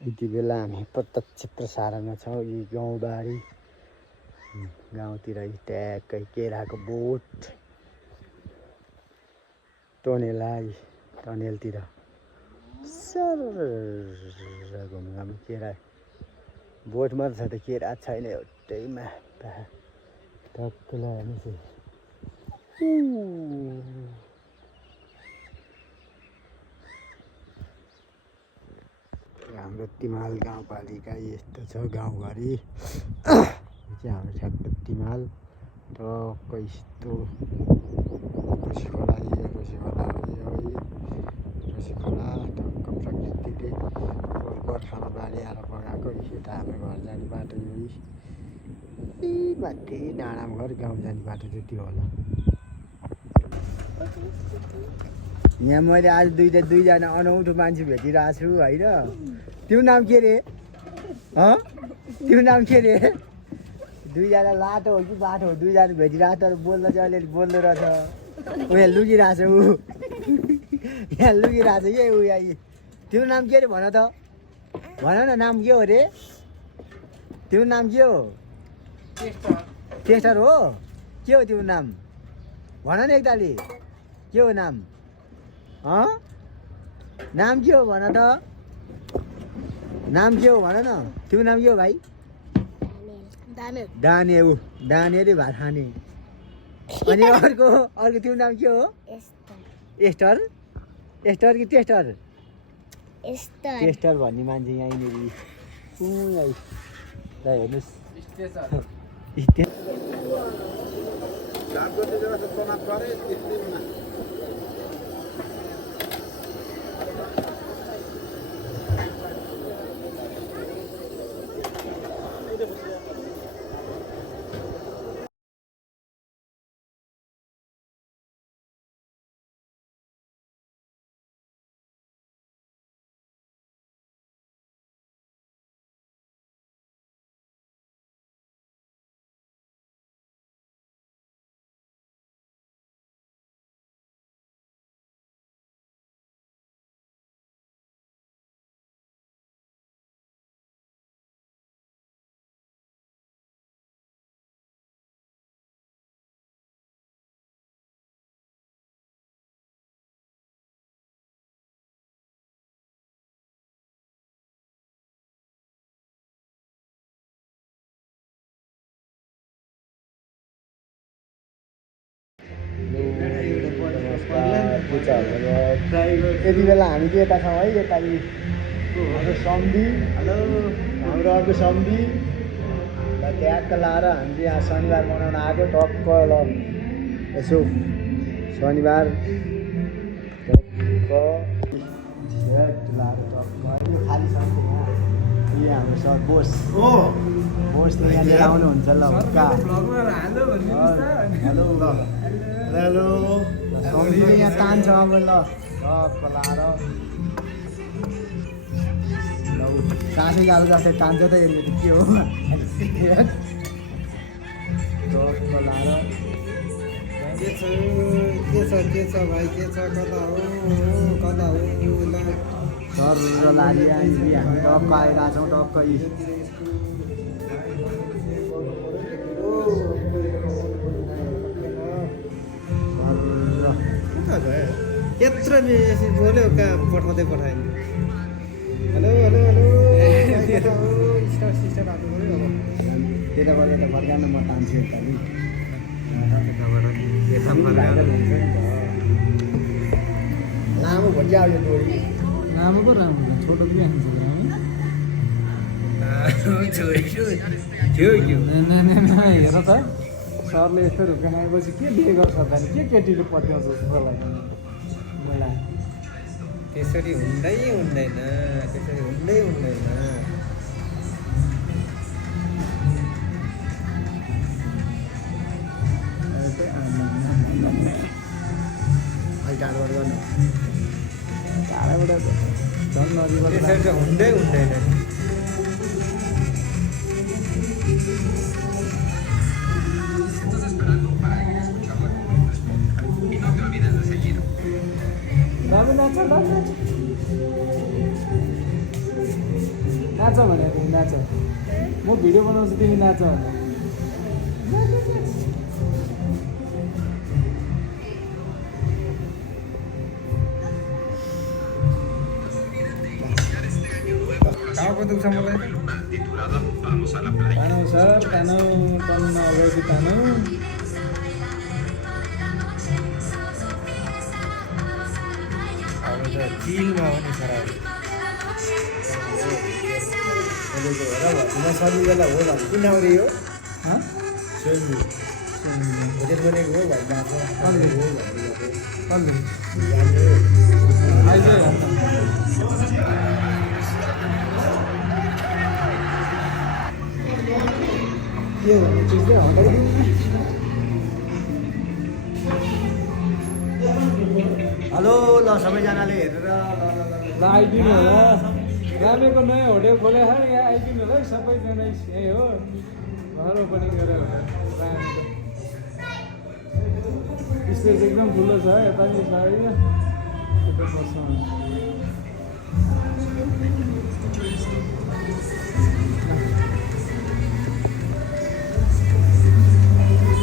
यति बेला हामी प्रत्यक्ष प्रसारणमा छौँ। यी गाउँबारी गाउँतिर ट्याक्कै केराको बोट टनेलतिर सर घुमघाम केरा बोट मात्र छ त केरा छैन एउटैमा टक्कलाई हेर्नुहोस् हाम्रो तिमाल गाउँपालिका यस्तो छ गाउँघरि चाहिँ हाम्रो ठ्याक्क तिमाल टक्क यस्तो रसी खोला टक्क प्रकृतिले गोर्खामा बारी आएर बगाएको यता हाम्रो घर जाने बाटो यही माथि डाँडामा घर गाउँ जाने बाटो चाहिँ त्यो होला। यहाँ मैले आज दुईजना अनौठो मान्छे भेटिरहेको छु होइन। त्यो नाम के रे? त्यो नाम के रे? दुईजना लाटो हो कि बाटो हो दुईजना भेटिरहेको तर बोल्न चाहिँ अलिअलि बोल्दो रहेछ। यहाँ लुकिरहेको छ ऊ यहाँ लुकिरहेको छ कि ऊ यहाँ। त्यो नाम के रे भन त भन न नाम के हो रे? त्यो नाम के हो? टेस्टर हो? के हो त्यो नाम भन न एकताली के हो नाम? नाम के हो भन त नाम के हो भन न? त्यो नाम के हो भाइ? दाने ऊ दाने रे भात खाने। अनि अर्को त्यो नाम के हो? एस्टर एस्टर कि टेस्टर? टेस्टर भन्ने मान्छे यहीँनिर यहीँ ल हेर्नुहोस् यति बेला हामी चाहिँ यता छौँ है। यता हाम्रो सम्धी हाम्रो अर्को सम्धी र ट्याक्क लाएर हामी यहाँ शनिबार मनाउन आएको टक्क ल यसो शनिबार टक्क लाएर टक्क यो खाली छ यो हाम्रो सर बोस बोसले यहाँ लिएर आउनुहुन्छ ल हेलो सम्झीले यहाँ तान्छ अब ल टक्क लाएर सासै जालो जस्तै तान्छ त यसले त के हो टक्क लाएर के छ भाइ के छ कता हो सर र लाली हामी टक्क आइरहेको छौँ टक्क यत्रो बोल्यो कहाँ पठाउँदै पठाएँ। हेलो सिस्टर आएको पऱ्यो अब त्यताबाट त फर्कान म तान्छु एकताली लामो भन्छ अब यो डोरी लामो पो राम्रो छोटो पनि हान्छ हेर त सरले यस्तो रुपियाँ आएपछि के बिहे गर्छ त के केटीले पत्याउँछ जस्तो लाग्यो मलाई। त्यसरी हुँदैन टाढोबाट गर्नु टाढाबाट झन् नदीबाट हुँदैन नाच भने तिमी नाच म भिडियो बनाउँछु तिमी नाच भने टाउको दुख्छ मलाई तानौ सर तानौ तन्न अगाडि तानौ अब त चिलमा हो नि छोरा शनिबारलाई हो भने किन आउने हो सोनी होटेल बनेको हो भाइ बाँच्छ कसले? हो भने आइज के भन्ने चिज चाहिँ हटाइदिनु हेलो ल सबैजनाले हेरेर ल आइदिनु होला रामेको नयाँ होटेल खोले यहाँ आइदिनु होला है सबैजना यही हो घर ओपनिङ गरेर रामेको स्टेज एकदम ठुलो छ यता नि छ होइन त्यो बस्छ